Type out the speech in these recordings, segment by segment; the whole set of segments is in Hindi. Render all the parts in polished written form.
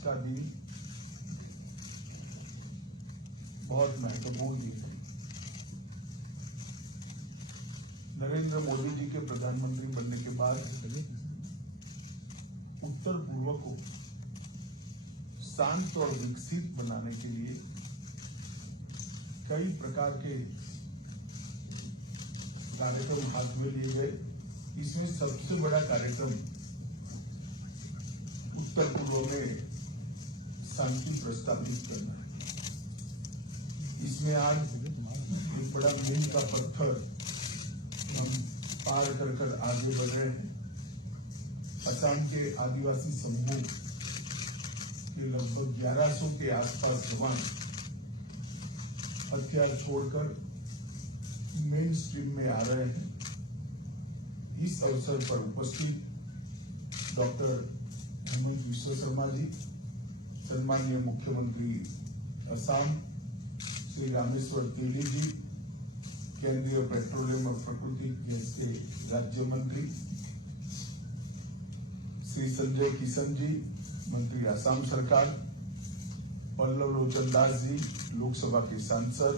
का दिन बहुत महत्वपूर्ण दिन है। नरेंद्र मोदी जी के प्रधानमंत्री बनने के बाद उत्तर पूर्व को शांत और विकसित बनाने के लिए कई प्रकार के कार्यक्रम हाथ में लिए गए। इसमें सबसे बड़ा कार्यक्रम उत्तर पूर्व में शांति प्रस्तावित करना है। इसमें आज एक बड़ा मील का पत्थर हम पार कर आगे बढ़ रहे हैं। असम के आदिवासी समूह के लगभग 1100 के आसपास जवान हथियार छोड़कर मेन स्ट्रीम में आ रहे हैं। इस अवसर पर उपस्थित डॉक्टर हेमंत बिस्वा शर्मा जी, सम्माननीय मुख्यमंत्री असम श्री रामेश्वर तेली जी, केंद्रीय पेट्रोलियम और प्राकृतिक गैस के राज्य मंत्री श्री संजय किशन जी, मंत्री असम सरकार, पल्लव लोचन दास जी, लोकसभा के सांसद,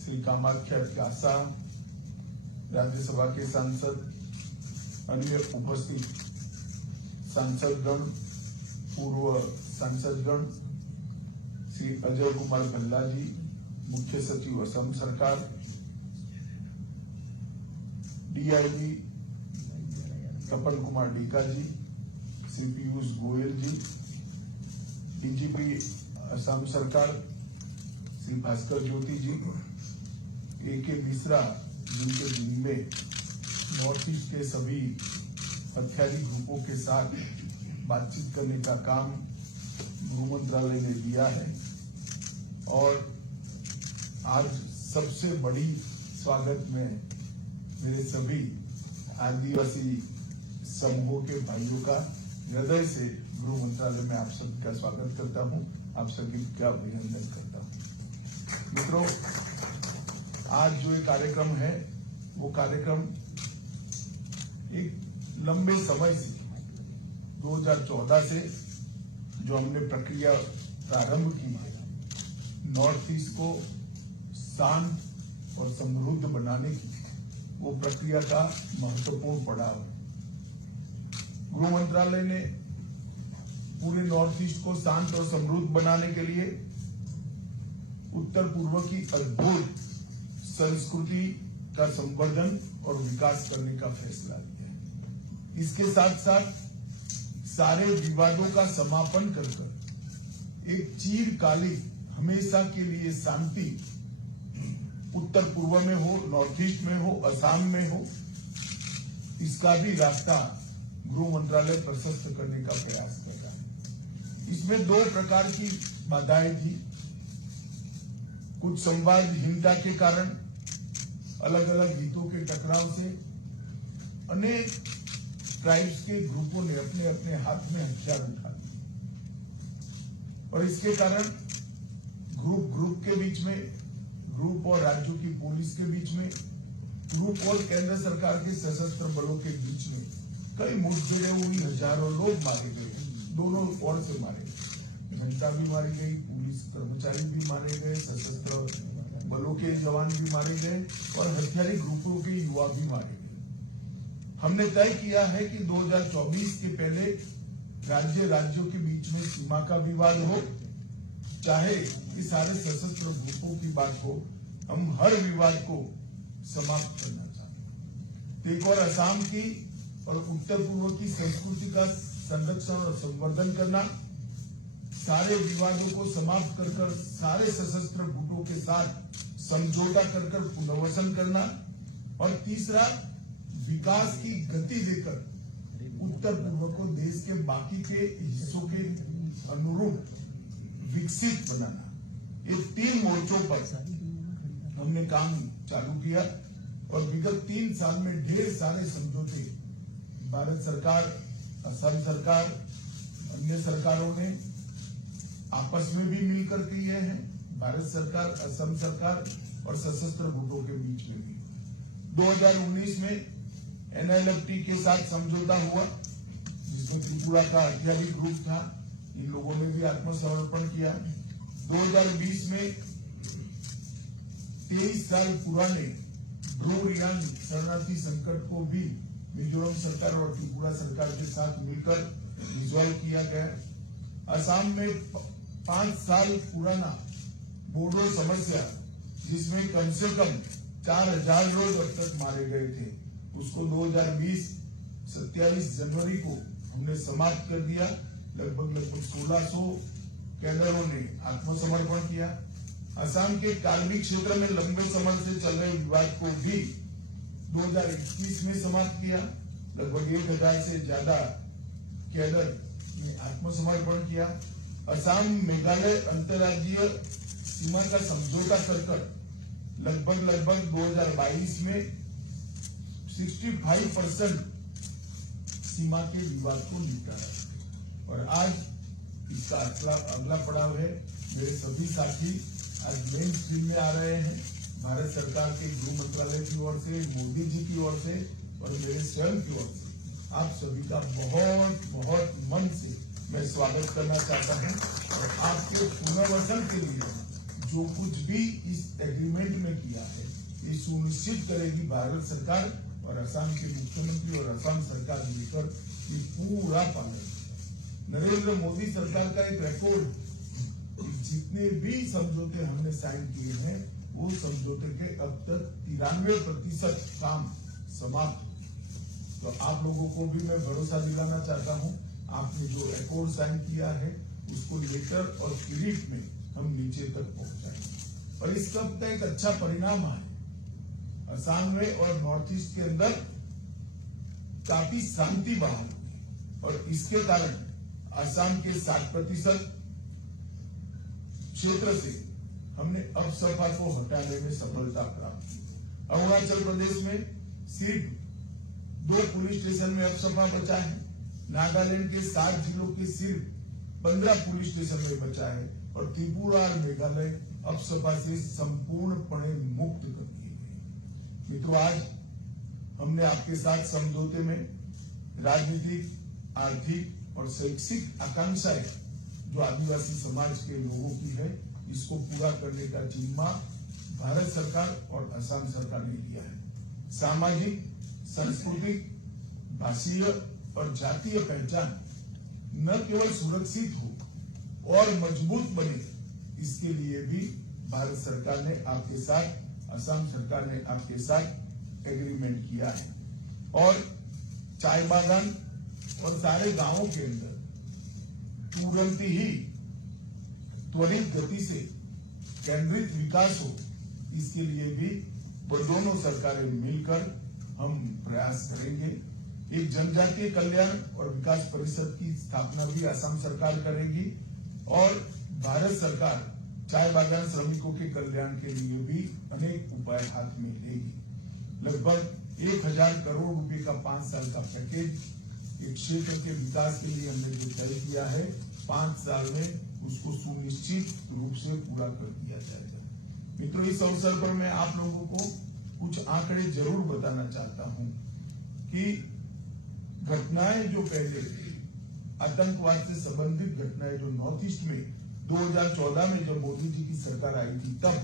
श्री कामाख्या कासा, राज्यसभा के सांसद, अन्य उपस्थित सांसदगण, पूर्व सांसदगण, श्री अजय कुमार भल्ला जी, मुख्य सचिव असम सरकार, डीआईजी कपन कुमार डीका जी, श्री पीयूष गोयल जी, डीजीपी असम सरकार श्री भास्कर ज्योति जी, AK मिश्रा जिनके दिन में नॉर्थ ईस्ट के सभी हथियारी ग्रुपों के साथ बातचीत करने का काम गृह मंत्रालय ने दिया है। और आज सबसे बड़ी स्वागत में मेरे सभी आदिवासी समूहों के भाइयों का हृदय से गृह मंत्रालय में आप सबका स्वागत करता हूं, आप सभी का अभिनंदन करता हूं। मित्रों, आज जो ये कार्यक्रम है वो कार्यक्रम एक लंबे समय से 2014 से जो हमने प्रक्रिया प्रारंभ की है, नॉर्थ ईस्ट को शांत और समृद्ध बनाने की, वो प्रक्रिया का महत्वपूर्ण पड़ाव है। गृह मंत्रालय ने पूरे नॉर्थ ईस्ट को शांत और समृद्ध बनाने के लिए उत्तर पूर्व की अद्भुत संस्कृति का संवर्धन और विकास करने का फैसला लिया है। इसके साथ साथ सारे विवादों का समापन कर एक चिरकालिक हमेशा के लिए शांति उत्तर पूर्व में हो, नॉर्थ ईस्ट में हो, असम में हो, इसका भी रास्ता गृह मंत्रालय प्रशस्त करने का प्रयास कर रहा है। इसमें 2 प्रकार की बाधाएं थी। कुछ संवादहीनता के कारण, अलग अलग हितों के टकराव से अनेक ट्राइब्स के ग्रुपों ने अपने अपने हाथ में हथियार उठा लिए और इसके कारण ग्रुप के बीच में, ग्रुप और राज्यों की पुलिस के बीच में, ग्रुप और केंद्र सरकार के सशस्त्र बलों के बीच में कई मुठभेड़ें हुई, हजारों लोग मारे गए, दोनों ओर से मारे गए, जनता भी मारी गई, पुलिस कर्मचारी भी मारे गए, सशस्त्र बलों के जवान भी मारे गए और हथियारी ग्रुपों के युवा भी मारे गए। हमने तय किया है कि 2024 के पहले राज्यों के बीच में सीमा का विवाद हो, चाहे इस सारे सशस्त्र ग्रुपों की बात हो, हम हर विवाद को समाप्त करना चाहते हैं। एक और असम की और उत्तर पूर्व की संस्कृति का संरक्षण और संवर्धन करना, सारे विवादों को समाप्त कर सारे सशस्त्र गुटों के साथ समझौता कर पुनर्वसन करना, और तीसरा विकास की गति देकर उत्तर पूर्व को देश के बाकी के हिस्सों के अनुरूप विकसित बनाना। ये 3 मोर्चों पर हमने काम चालू किया और विगत 3 साल में ढेर सारे समझौते भारत सरकार, असम सरकार, अन्य सरकारों ने आपस में भी मिलकर किए हैं। भारत सरकार, असम सरकार और सशस्त्र गुटों के बीच में भी 2019 में NLFT के साथ समझौता हुआ, जिसमें त्रिपुरा का हथियारी ग्रुप था, इन लोगों ने भी आत्मसमर्पण किया। 2020 में 23 साल पुराने ब्रू रियांग शरणार्थी संकट को भी मिजोरम सरकार और त्रिपुरा सरकार के साथ मिलकर रिजॉल्व किया गया। असम में 5 साल पुराना बोडो समस्या, जिसमें कम से कम 4000 लोग अब तक मारे गए थे, उसको 2020 27 जनवरी को हमने समाप्त कर दिया। लगभग 1600 कैडरों ने आत्मसमर्पण किया। असम के कार्मिक क्षेत्र में लंबे समय से चल रहे विवाद को भी 2021 में समाप्त किया। लगभग 1000 से ज्यादा कैडर ने आत्मसमर्पण किया। असम मेघालय अंतर्राज्यीय सीमा का समझौता कर लगभग 2022 में 65% सीमा के विवाद को निपटाया। और आज इसका अगला पड़ाव है। मेरे सभी साथी आज मेन स्ट्रीम में आ रहे हैं। भारत सरकार के गृह मंत्रालय की ओर से, मोदी जी की ओर से और मेरे स्वयं की ओर से आप सभी का बहुत बहुत मन से मैं स्वागत करना चाहता हूं। और आपके पुनर्वसन के लिए जो कुछ भी इस एग्रीमेंट में किया है, ये सुनिश्चित करेगी भारत सरकार और असम के मुख्यमंत्री और असम सरकार मिलकर ये पूरा पालन। नरेंद्र मोदी सरकार का एक रिकॉर्ड, जितने भी समझौते हमने साइन किए हैं वो समझौते के अब तक 93% काम समाप्त। तो आप लोगों को भी मैं भरोसा दिलाना चाहता हूं, आपने जो रिकॉर्ड साइन किया है उसको लेटर और क्लिप में हम नीचे तक पहुंचाएंगे। और इसका एक अच्छा परिणाम है। असम में और नॉर्थ ईस्ट के अंदर काफी शांति बहाल हुई और इसके कारण असम के 60% क्षेत्र से हमने अफसफा को हटाने में सफलता प्राप्त की। अरुणाचल प्रदेश में सिर्फ 2 पुलिस स्टेशन में अफसफा बचा है। नागालैंड के 7 जिलों के सिर्फ 15 पुलिस स्टेशन में बचा है। और त्रिपुरा और मेघालय अफसफा से संपूर्णपणे मुक्त कर दिए गए। मित्रों, आज हमने आपके साथ समझौते में राजनीतिक, आर्थिक और शैक्षिक आकांक्षाएं जो आदिवासी समाज के लोगों की है, इसको पूरा करने का जिम्मा भारत सरकार और असम सरकार ने लिया है। सामाजिक, सांस्कृतिक, भाषीय और जातीय पहचान न केवल सुरक्षित हो और मजबूत बने, इसके लिए भी भारत सरकार ने आपके साथ, असम सरकार ने आपके साथ एग्रीमेंट किया है। और चाय बागान और सारे गांवों के अंदर तुरंत ही त्वरित गति से केंद्रित विकास हो, इसके लिए भी वो दोनों सरकारें मिलकर हम प्रयास करेंगे। एक जनजातीय कल्याण और विकास परिषद की स्थापना भी असम सरकार करेगी और भारत सरकार चाय बागान श्रमिकों के कल्याण के लिए भी अनेक उपाय हाथ में लेगी। लगभग 1000 करोड़ रुपए का 5 साल का पैकेज एक क्षेत्र के विकास के लिए हमने जो तय किया है, 5 साल में उसको सुनिश्चित रूप से पूरा कर दिया जाएगा। मित्रों, इस अवसर पर मैं आप लोगों को कुछ आंकड़े जरूर बताना चाहता हूं कि घटनाएं जो पहले आतंकवाद से संबंधित घटनाएं जो नॉर्थ ईस्ट में 2014 में जब मोदी जी की सरकार आई थी, तब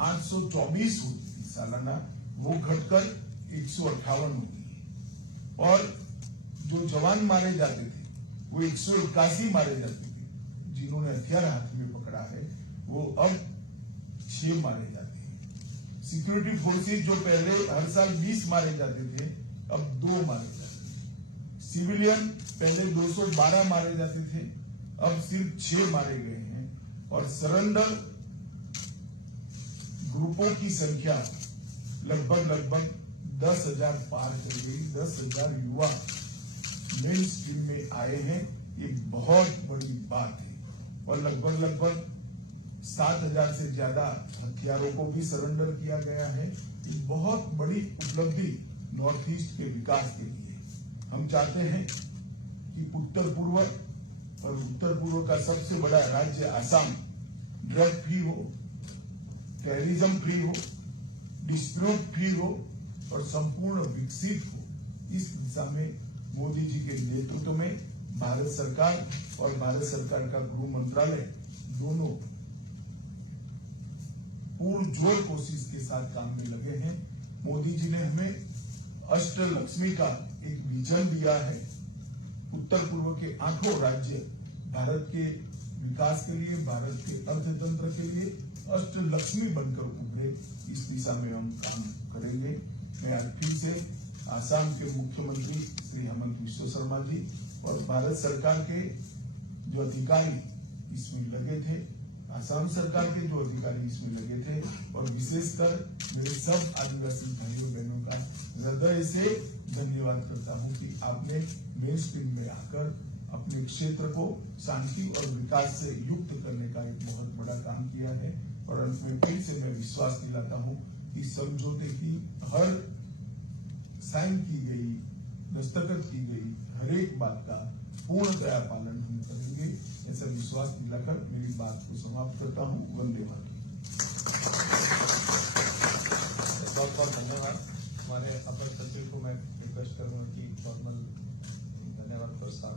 824 हुई थी सालाना, वो घटकर 158 हो गई। और जो जवान मारे जाते थे वो 181 मारे जाते थे। जिन्होंने हथियार हाथ में पकड़ा है वो अब 6 मारे जाते हैं। सिक्योरिटी फोर्सेस जो पहले हर साल 20 मारे जाते थे, अब 2 मारे जाते हैं। सिविलियन पहले 212 मारे जाते थे, अब सिर्फ 6 मारे गए हैं। और सरेंडर ग्रुपों की संख्या लगभग 10,000 पार कर गई। 10,000 युवा मेन स्ट्रीम में आए हैं, ये बहुत बड़ी बात है। और लगभग 7,000 से ज्यादा हथियारों को भी सरेंडर किया गया है। ये बहुत बड़ी उपलब्धि नॉर्थ ईस्ट के विकास के लिए। हम चाहते हैं कि उत्तर पूर्व का सबसे बड़ा राज्य असम ड्रग फ्री हो, टेररिज्म फ्री हो, डिस्प्यूट फ्री हो और संपूर्ण विकसित हो। इस दिशा में मोदी जी के नेतृत्व में भारत सरकार और भारत सरकार का गृह मंत्रालय दोनों पुरजोर कोशिश के साथ काम में लगे हैं। मोदी जी ने हमें अष्टलक्ष्मी का एक विजन दिया है। उत्तर पूर्व के 8 राज्य भारत के विकास के लिए, भारत के अर्थतंत्र के लिए अष्टलक्ष्मी बनकर उभरे। इस दिशा में हम काम करेंगे। मैं आज फिर से आसाम के मुख्यमंत्री श्री हेमंत बिस्वा शर्मा जी और भारत सरकार के जो अधिकारी इसमें लगे थे, आसाम सरकार के जो अधिकारी इसमें लगे थे और विशेषकर मेरे सब आदिवासी भाइयों बहनों का हृदय से धन्यवाद करता हूं कि आपने मेन स्ट्रीम में आकर अपने क्षेत्र को शांति और विकास से युक्त करने का एक बहुत बड़ा काम किया है। और अंत में फिर से मैं विश्वास दिलाता हूं कि समझौते की हर साइन की गई, दस्तखत की गई हर एक बात का पूर्णतया पालन हम करेंगे। ऐसा विश्वास दिलाकर मेरी बात को समाप्त करता हूं। वंदे मातरम। बहुत बहुत धन्यवाद। हमारे अपर सचिव को मैं रिक्वेस्ट करूंगा कि फॉर्मल धन्यवाद प्रस्ताव